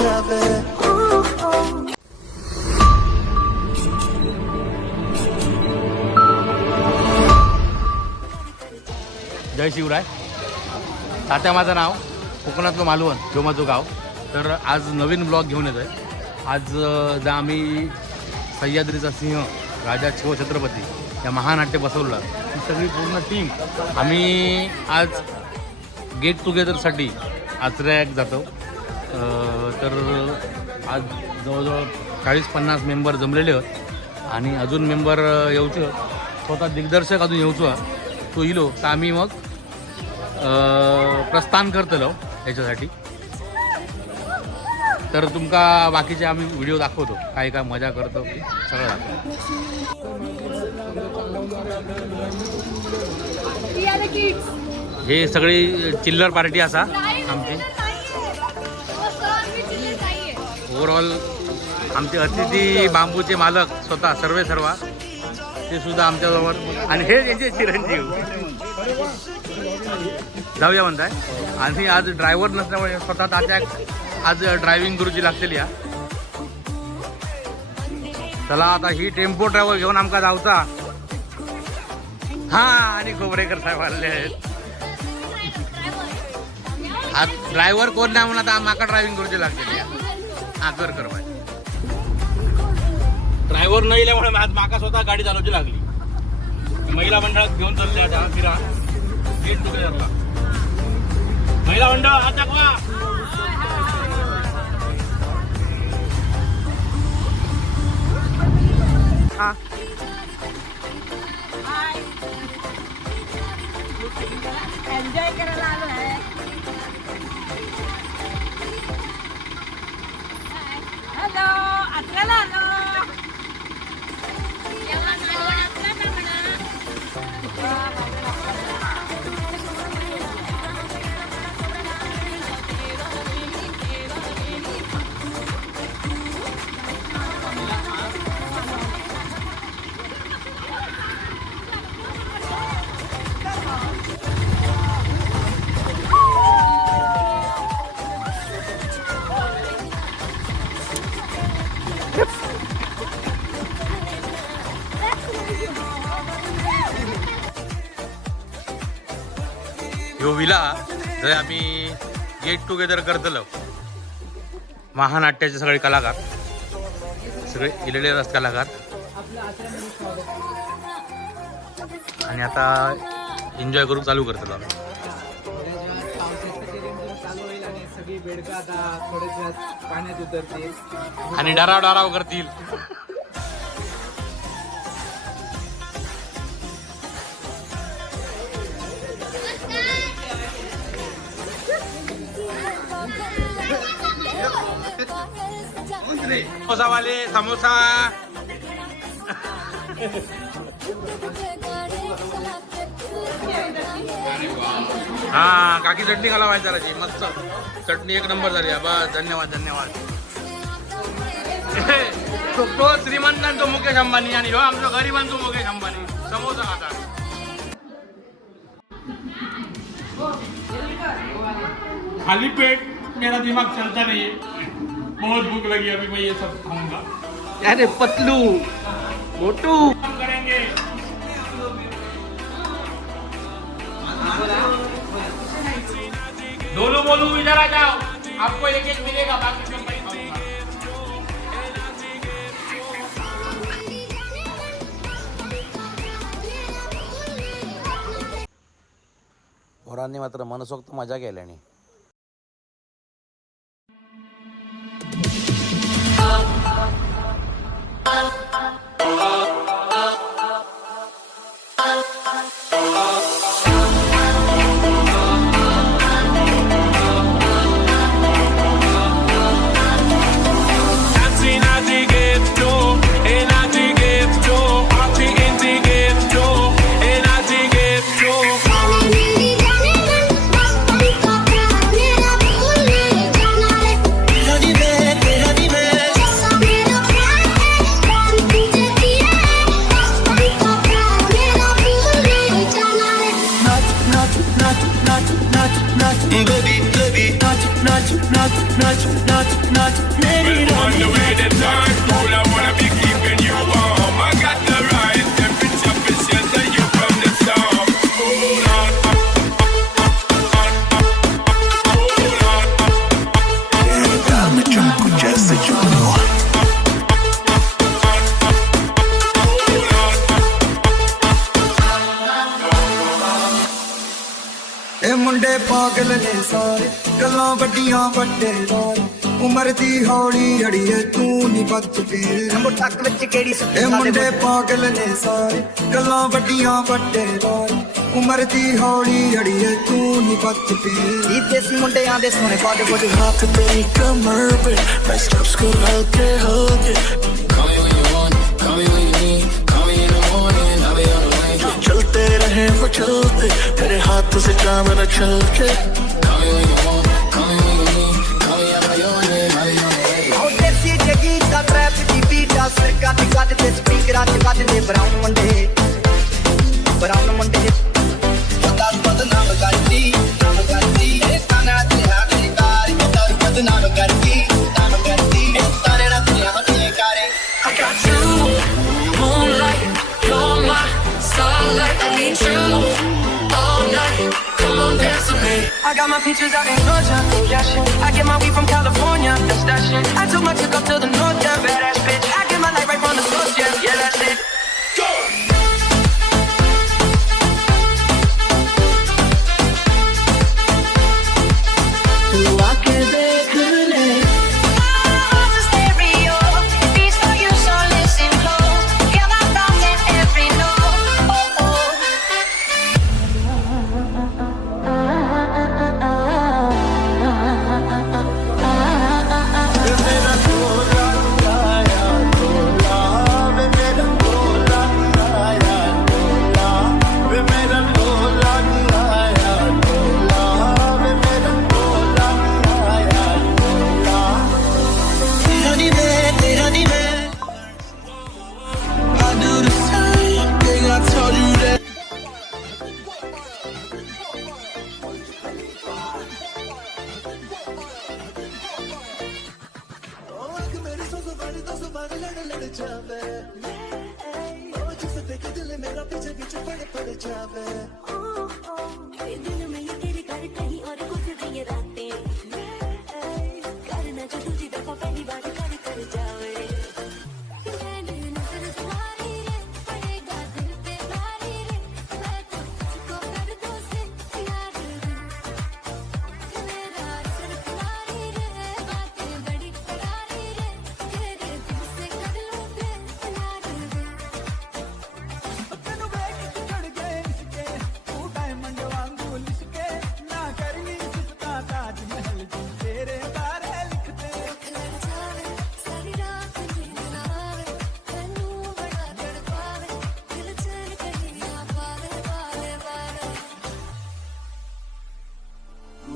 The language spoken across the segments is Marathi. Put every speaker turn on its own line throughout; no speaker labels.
যাবে जय शिवराय. तात्या माझं नाव कोकणातलं मालवण किंवा माझं गाव. तर आज नवीन ब्लॉग घेऊन येतो आहे आज जा आम्ही सह्याद्रीचा सिंह राजा शिवछत्रपती या महानाट्य बसवलं. ही सगळी पूर्ण टीम आम्ही आज गेट टुगेदरसाठी आचऱ्याक जातो. तर आज जवळजवळ चाळीस पन्नास मेंबर जमलेले आहेत आणि अजून मेंबर येऊचे स्वतः दिग्दर्शक अजून येऊचो. तो इलो तर आम्ही मग प्रस्थान करतलो याच्यासाठी. तर तुमका बाकीचे आम्ही व्हिडिओ दाखवतो. काय काय मजा करतो सगळं दाखवतो. हे सगळी चिल्लर पार्टी असा आमची. ओव्हरऑल आमचे अतिथी बांबूचे मालक स्वतः सर्वे सर्वा ते सुद्धा आमच्याजवळ. आणि हे त्यांचे चिरंजीव. जाऊया म्हणताय. आणि आज ड्रायव्हर नसल्यामुळे स्वतः तात्या आज ड्रायव्हिंग करूची लागतील या. चला आता ही टेम्पो ड्रायव्हर घेऊन आमका जाऊचा हा आणि खोबरेकर साहेब आले आहेत. आज ड्रायव्हर कोण नाही म्हणून आता माका ड्रायव्हिंग करूची लागतील या. हा कर कर बाय ड्रायव्हर न येल्यामुळे आज माका स्वतः गाडी चालवची लागली. महिला मंडळात घेऊन चालले आता फिरा. गेट टुगेदरला महिला मंडळ हात दाखवा. जर आम्ही गेट टुगेदर करतलो. महानाट्याचे सगळे कलाकार. सगळे इलेले असतात कलाकार. आणि आता एन्जॉय करून चालू करतलो आम्ही.
आणि
डराव डराव करतील. समोसावाले समोसा. हा काकी चटणी घाला माहिती जराची मस्त. चटणी एक नंबर झाली बस धन्यवाद धन्यवाद. तो तो श्रीमंतांचो मुकेश अंबानी आणि ह्यो आमचो गरिबांचो मुकेश अंबानी. समोसा खाता. खाली पेट मेरा दिमाग चलता नाही बहुत भूख लगी अभी मैं ये सब खाऊंगा।
अरे पतलू मोटू।
करेंगे। दोनों बोलू इधर आ जाओ। आपको एक एक मिलेगा बाकी सब मैं खाऊंगा। पोरांनी मात्र मनसोक्त मजा केल्याने.
Oh. oh. ਵੱਡੀਆਂ ਵੱਡੇ ਵਾਰ ਉਮਰ ਦੀ ਹੌਲੀ ਅੜੀਏ ਤੂੰ ਨਹੀਂ ਬਚ ਫੇਰ
ਨੰਬਰ ਟੱਕ ਵਿੱਚ ਕਿਹੜੀ ਸੁੱਤੀ
ਇਹ
ਸਾਡੇ
ਮੁੰਡੇ ਪਾਗਲ ਨੇ ਸਾਰੇ ਗੱਲਾਂ ਵੱਡੀਆਂ ਵੱਡੇ ਵਾਰ ਉਮਰ ਦੀ ਹੌਲੀ ਅੜੀਏ ਤੂੰ ਨਹੀਂ ਬਚ ਫੇਰ
ਇਹ ਦੇਸੀ ਮੁੰਡਿਆਂ ਦੇ ਸੋਹਣੇ ਬਾਡੇ ਬੋਡੇ
ਹੱਥ ਤੇਰੀ ਕਮਰ पे मैं स्टेप्स को हल्के हल्के
Call me when you want, call me when you need. Call me in the morning, I'll be on the way.
चलते रहे वो चलते तेरे हाथ से काम न चल के
ਬੀਟ ਆ ਸਿਰ ਕੱਟ ਕੱਟ ਤੇ ਸਪੀਕਰਾਂ 'ਚ ਵੱਜਦੇ ਬਰਾਊਨ ਮੁੰਡੇ ਬਰਾਊਨ ਮੁੰਡੇ ਪਤਾ ਬਦਨਾਮ ਕਰਦੀ ਨਾਮ ਕਰਦੀ ਇਹ ਕਾਨਾ ਤੇ ਹਾਥੀ ਕਾਰੀ ਪਤਾ ਬਦਨਾਮ ਕਰਦੀ ਨਾਮ ਕਰਦੀ ਇਹ ਤਾਰੇ ਨਾਲ ਤੇ ਹੱਥੇ ਕਾਰੇ
I got you, moonlight, you're my starlight. I need you all night. Come on, dance with me. I got my peaches out in Georgia, oh yeah shit. I get my weed from California, that's that shit. I took my chick up to the north, yeah, badass
started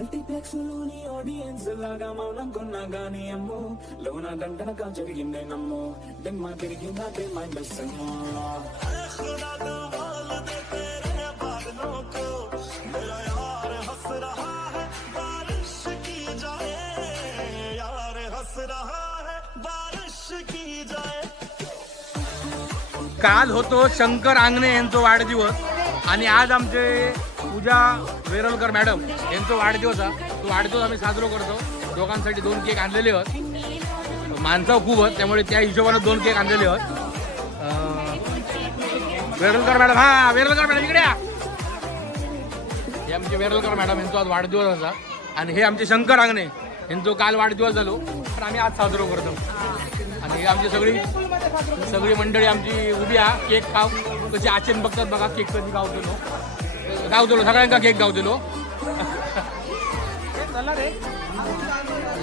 multiplex లోని ఆడియన్స్ లాగా మౌనం కొన్నా గానీ అమ్మో లోన దండనగా జరిగిందే నమ్మో దిమ్మ తిరిగిందా మైండ్
काल होतो शंकर आंगणे यांचा वाढदिवस आणि आज आमचे पूजा वेरलकर मॅडम यांचा वाढदिवस हा. तो वाढदिवस आम्ही साजरा करतो. दोघांसाठी दोन केक आणलेले आहेत. माणसं खूप आहेत त्यामुळे त्या हिशोबाने दोन केक आणलेले आहेत. वेरलकर मॅडम हा वेरलकर मॅडम इकडे या. हे आमचे वेरलकर मॅडम यांचा आज वाढदिवस असा. आणि हे आमचे शंकर आंगणे यांचा काल वाढदिवस झालो. पण आम्ही आज साजरा करतो. आणि हे आमची सगळी सगळी मंडळी आमची उभी आहे. केक खाऊ. कशी आचेन बघतात बघा केक कधी गावतलो गावतलो सगळ्यांका केक गावतलो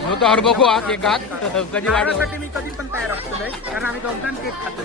होतो हर बघू हा केक घात कधी वाढ
मी कधी पण तयार असतो कारण आम्ही केक खातो.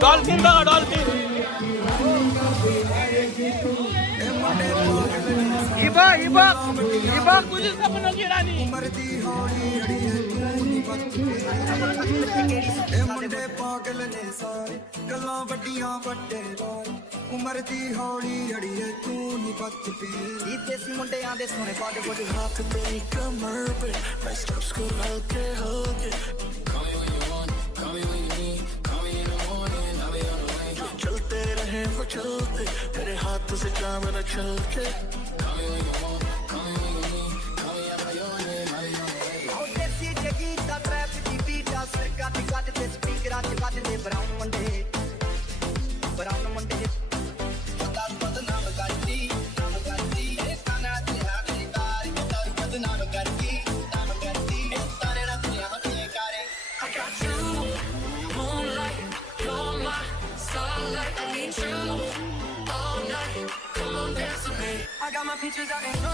डॉल्फिन बघा डॉल्फिन ही बघ ही बघ ही बघ तुझी सपनाची राणी
ਉਮਰ ਦੀ ਹੌਲੀ ਅੜੀਏ ਤੂੰ ਨਹੀਂ ਬਚ ਕੇ ਇਹ ਮੁੰਡੇ ਪਾਗਲ ਨੇ ਸਾਰੇ ਗੱਲਾਂ ਵੱਡੀਆਂ ਵੱਡੇ ਵਾਰ ਉਮਰ ਦੀ ਹੌਲੀ ਅੜੀਏ ਤੂੰ ਨਹੀਂ ਬਚ ਕੇ
ਇਹ ਦੇਸੀ ਮੁੰਡਿਆਂ ਦੇ ਸੋਹਣੇ ਬਾਡੇ ਬੋਡੀ ਹੱਥ
Call me when
वो चलते तेरे हाथ से जाम न छलके।
Peaches out in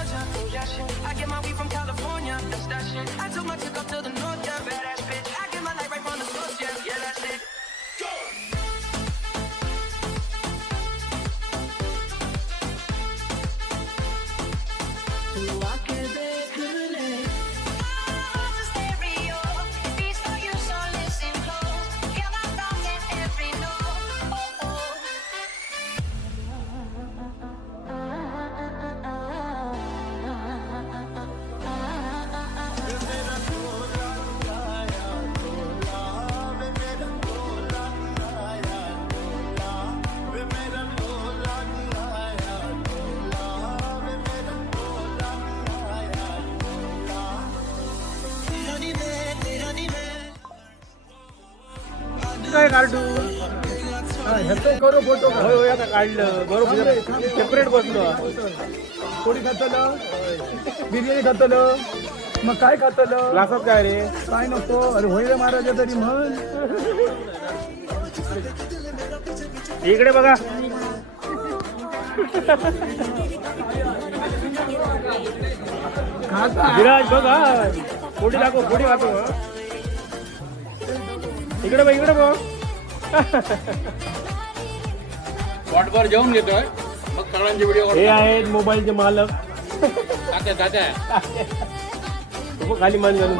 cartoon. Photo काढलं. बरोबर. सेपरेट बसलो. कोणी खातलं? बिर्याणी खातलं. मग काय खातलं? ग्लासात काय रे? काय नको. अरे होय रे महाराजा तरी म्हण. इकडे बघा. विराज बघा पोटी दाखव पोटी दाखव इकडे बघ इकडे बघ.
स्पॉटवर जेवून घेतोय. मग सगळ्यांचे व्हिडिओ
हे आहेत मोबाईलचे मालक.
तात्या तात्या
हो, खाली मान घालून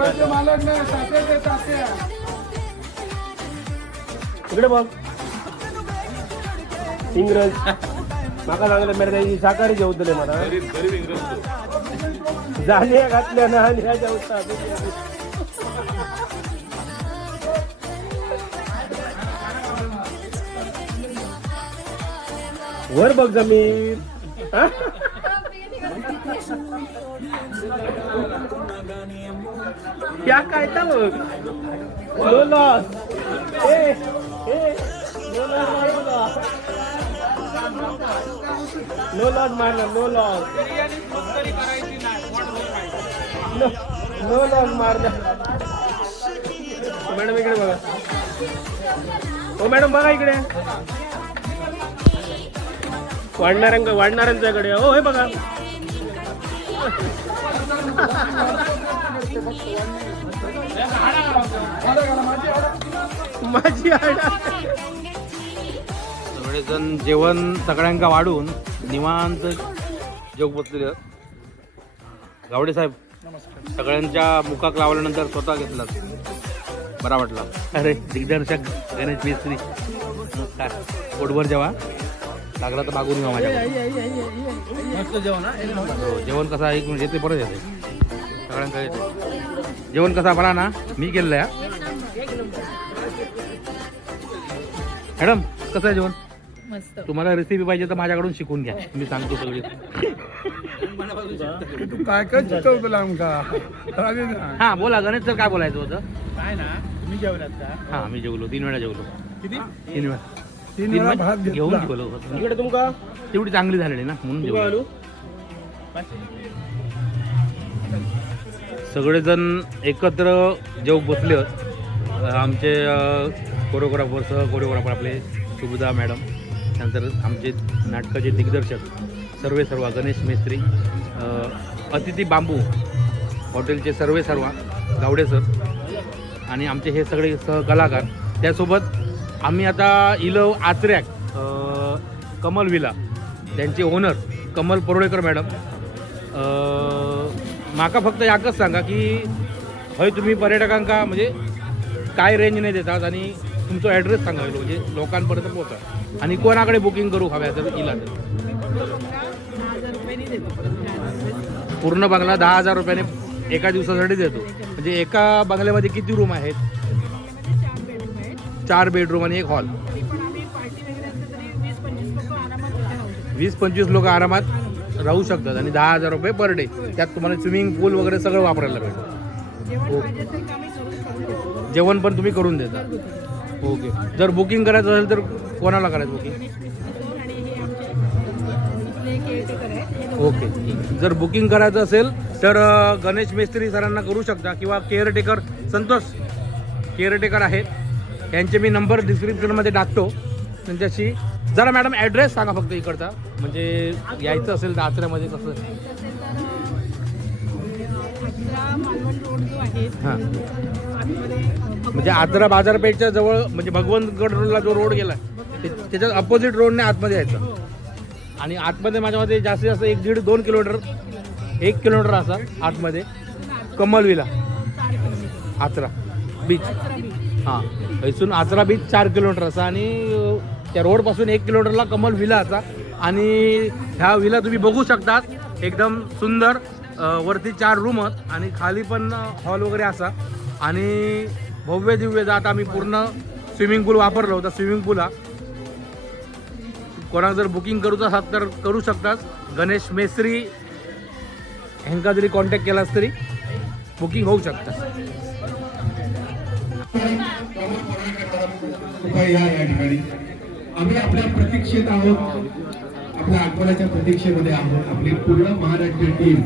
इकडे बघ. इंग्रज. माका सांगलं मेरे त्याची शाकाहारी जेवतले मला. झाले घातल्या ना आणि ह्या जेवतात वर बघ जमीन. क्या काय था बघ नो लॉस. ए ए नो लॉस नो लॉस. मारला नो लॉस. नो लॉस मारला मॅडम इकडे बघा. हो मॅडम बघा इकडे. वाढणाऱ्यांक वाढणाऱ्यांच्याकडे हो हे बघा. माझी आडा.
सगळेजण जेवण सगळ्यांका वाढून निवांत जेव बसलेले. गावडे साहेब सगळ्यांच्या मुखाक लावल्यानंतर स्वतः घेतला. बरा वाटला. अरे दिग्दर्शक गणेश मिस्त्री. नमस्कार. पोटभर जेवा. लागला तर मागून येऊ माझ्या
मस्त जेवण हा?
जेवण कसं आहे एक मिनिट येते परत येते. सगळ्यांकडे येते. जेवण कसं बरा ना? मी केलेलं आहे मॅडम कसं आहे जेवण?
मस्त.
तुम्हाला रेसिपी पाहिजे तर माझ्याकडून शिकून घ्या. मी सांगतो सगळी.
तू काय काय शिकवतो आमका.
हां बोला गणेश सर काय बोलायचं होतं?
काय ना तुम्ही जेवलात का?
हां मी जेवलो. तीन वेळा जेवलो.
किती?
तीन वेळा.
तीन वेळा भात
घेऊन
घेतला
जेवलो
इकडे तुमका?
तेवढी चांगली झालेली ना म्हणून जेवलो. सगळेजण एकत्र जेव बसले होत. आमचे कोरिओग्राफर कोरिओग्राफर आपले सुविधा मॅडम त्यानंतर आमचे नाटकाचे दिग्दर्शक सर्वे सर्व गणेश मेस्त्री अ, अतिथी बांबू हॉटेलचे सर्वे सर्व गावडे सर आणि आमचे हे सगळे सहकलाकार त्यासोबत आम्ही आता इलव आचऱ्याक कमल विला त्यांचे ओनर कमल परोळेकर मॅडम. माका फक्त याकच सांगा की हय तुम्ही पर्यटकांका म्हणजे काय रेंज नाही देतात आणि तुमचा ॲड्रेस सांगा म्हणजे लोकांपर्यंत पोहोचा आणि कोणाकडे बुकिंग करू हव्या तर इला तर पूर्ण बंगला दहा हजार रुपयाने एका दिवसासाठी देतो. म्हणजे एका बंगल्यामध्ये किती रूम आहेत?
चार बेडरूम
आणि एक हॉल
वीस पंचवीस लोक आरामात राहू
शकतात आणि दहा हजार रुपये पर डे त्यात तुम्हाला स्विमिंग पूल वगैरे सगळं वापरायला भेटेल
जेवण
जेवण पण तुम्ही करून देता. ओके. जर बुकिंग करायचं असेल तर कोणाला करायचं बुकिंग ओके. जर बुकिंग करायचं असेल तर गणेश मिस्त्री सरांना करू शकता किंवा केअरटेकर संतोष केअरटेकर आहेत. यांचे मी नंबर डिस्क्रिप्शनमध्ये टाकतो. त्यांच्याशी. जरा मॅडम ॲड्रेस सांगा फक्त इकडचा. म्हणजे यायचं असेल तर आचऱ्यामध्ये कसं
आहे
हां. म्हणजे आचरा बाजारपेठच्या जवळ म्हणजे भगवंतगड रोडला जो रोड गेला ते त्याच्या अपोजिट रोडने आतमध्ये यायचं. आणि आतमध्ये माझ्यामध्ये जास्तीत जास्त एक दीड दोन किलोमीटर एक किलोमीटर असा आतमध्ये. कमलविला. आचरा. बीच. हां. इथून आचरा बीच चार किलोमीटर असा आणि त्या रोडपासून एक किलोमीटरला कमल विला असा. आणि ह्या विला तुम्ही बघू शकतात. एकदम सुंदर वरती चार रूम आहेत आणि खाली पण हॉल वगैरे असा. आणि भव्य दिव्य जात आम्ही पूर्ण स्विमिंग पूल वापरलो होता स्विमिंग पूल हा. कोणाक जर बुकिंग करूच असाल तर करू शकतात गणेश मेस्त्री ह्यांका जरी कॉन्टॅक्ट केलास तरी बुकिंग होऊ शकतात
कृपया या या ठिकाणी. आम्ही आपल्या प्रतीक्षेत आहोत. आपल्या आगमनाच्या प्रतीक्षेमध्ये आहोत. आपली पूर्ण महाराष्ट्र टीम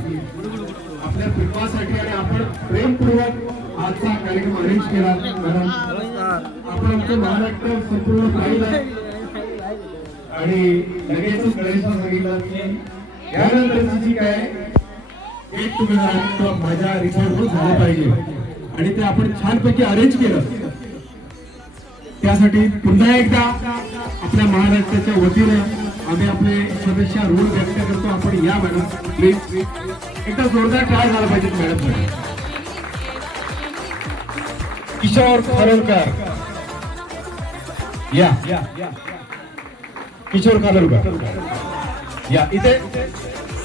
आपल्या कुटुंबासाठी आणि आपण प्रेमपूर्वक आजचा कार्यक्रम अरेंज केला. मॅडम आपण आमचं महाराष्ट्र संपूर्ण पाहिलं. आणि लगेचच गणेशला सांगितलं की यानंतरची जी काय एक तुम्ही माझ्या रिसॉर्टवर झालं पाहिजे. आणि ते आपण छानपैकी अरेंज केलं. त्यासाठी पुन्हा एकदा आपल्या महाराष्ट्राच्या वतीने आम्ही आपले शुभेच्छा ऋण व्यक्त करतो आपण या मॅडम. प्लीज एकदा जोरदार ट्राय झाला पाहिजे मॅडम किशोर खारोलकर या. किशोर खारोलकर या. इथे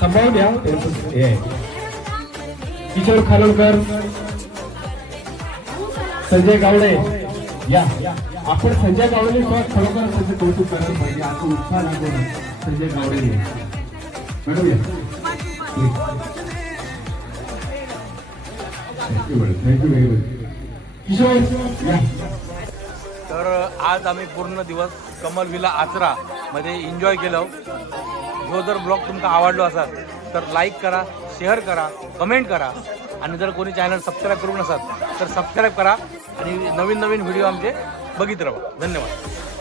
सांभाळून या. किशोर खारोलकर संजय गावडे. या. आपण संजय गावडे खरोखर त्यांचं कौतुक करायला पाहिजे असं उत्साह लागतो Sanjay Gawade madam thank you very much Kishor या.
तर आज आम्ही पूर्ण दिवस कमल विला आचरा मध्ये एन्जॉय केलं. जो जर ब्लॉग तुमका आवडलो असाल तर लाईक करा शेअर करा कमेंट करा. आणि जर कोणी चॅनल सबस्क्राईब करू नसाल तर सबस्क्राईब करा आणि नवीन नवीन व्हिडिओ आमचे बघित राहा. धन्यवाद.